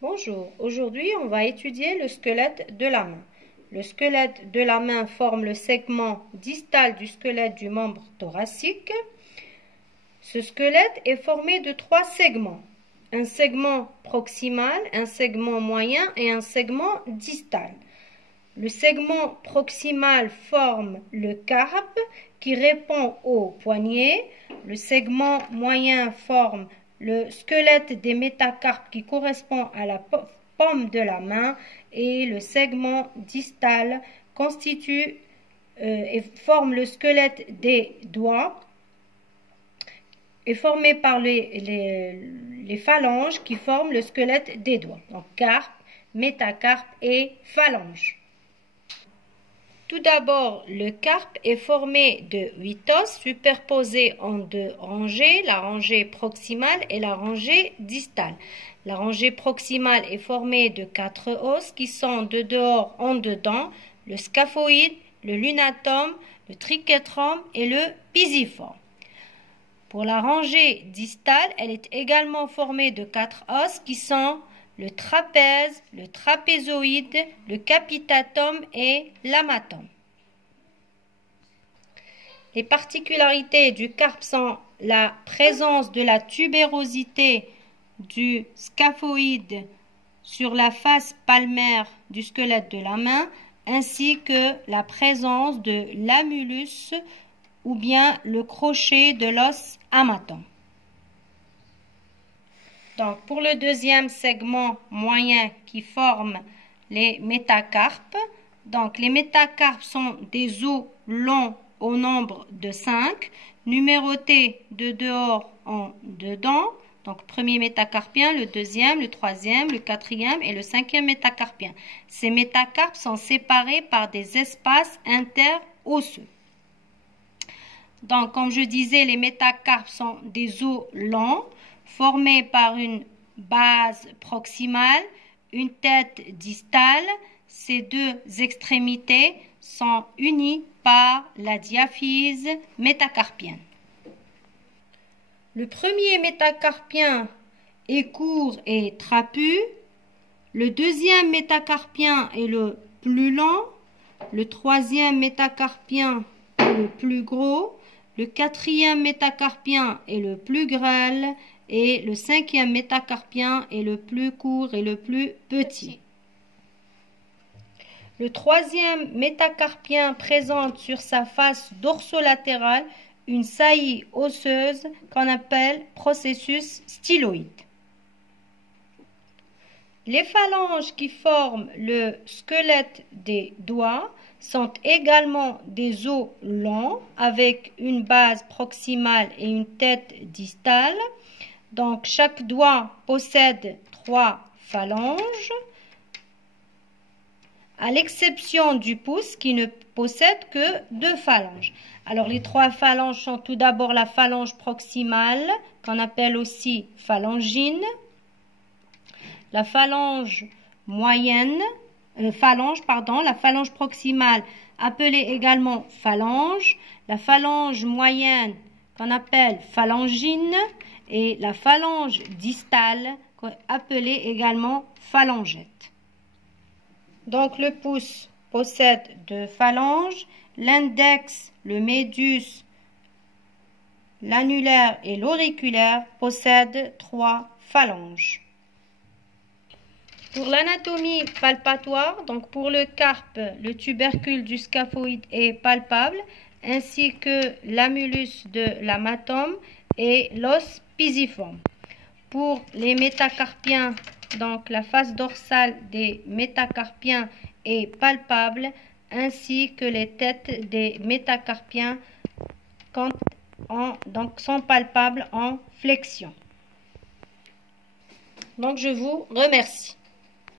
Bonjour, aujourd'hui on va étudier le squelette de la main. Le squelette de la main forme le segment distal du squelette du membre thoracique. Ce squelette est formé de trois segments. Un segment proximal, un segment moyen et un segment distal. Le segment proximal forme le carpe qui répond au poignet. Le segment moyen forme le squelette des métacarpes qui correspond à la paume de la main et le segment distal constitue et forme le squelette des doigts est formé par les phalanges qui forment le squelette des doigts. Donc carpe, métacarpe et phalange. Tout d'abord, le carpe est formé de 8 os superposés en deux rangées, la rangée proximale et la rangée distale. La rangée proximale est formée de 4 os qui sont de dehors en dedans, le scaphoïde, le lunatum, le triquetrum et le pisiforme. Pour la rangée distale, elle est également formée de 4 os qui sont le trapèze, le trapézoïde, le capitatum et l'amatum. Les particularités du carpe sont la présence de la tubérosité du scaphoïde sur la face palmaire du squelette de la main, ainsi que la présence de l'amulus ou bien le crochet de l'os amatum. Donc, pour le deuxième segment moyen qui forme les métacarpes, donc les métacarpes sont des os longs au nombre de 5, numérotés de dehors en dedans. Donc, premier métacarpien, le deuxième, le troisième, le quatrième et le cinquième métacarpien. Ces métacarpes sont séparés par des espaces interosseux. Donc, comme je disais, les métacarpes sont des os longs, formés par une base proximale, une tête distale. Ces deux extrémités sont unies par la diaphyse métacarpienne. Le premier métacarpien est court et trapu. Le deuxième métacarpien est le plus long. Le troisième métacarpien est le plus gros. Le quatrième métacarpien est le plus grêle et le cinquième métacarpien est le plus court et le plus petit. Le troisième métacarpien présente sur sa face dorsolatérale une saillie osseuse qu'on appelle processus styloïde. Les phalanges qui forment le squelette des doigts sont également des os longs avec une base proximale et une tête distale. Donc, chaque doigt possède 3 phalanges, à l'exception du pouce qui ne possède que 2 phalanges. Alors, les 3 phalanges sont tout d'abord la phalange proximale, qu'on appelle aussi phalangine, la phalange moyenne, la phalange proximale appelée également phalange, la phalange moyenne qu'on appelle phalangine et la phalange distale appelée également phalangette. Donc le pouce possède 2 phalanges, l'index, le médius, l'annulaire et l'auriculaire possèdent 3 phalanges. Pour l'anatomie palpatoire, donc pour le carpe, le tubercule du scaphoïde est palpable, ainsi que l'amulus de l'amatum et l'os pisiforme. Pour les métacarpiens, donc la face dorsale des métacarpiens est palpable, ainsi que les têtes des métacarpiens sont palpables en flexion. Donc je vous remercie.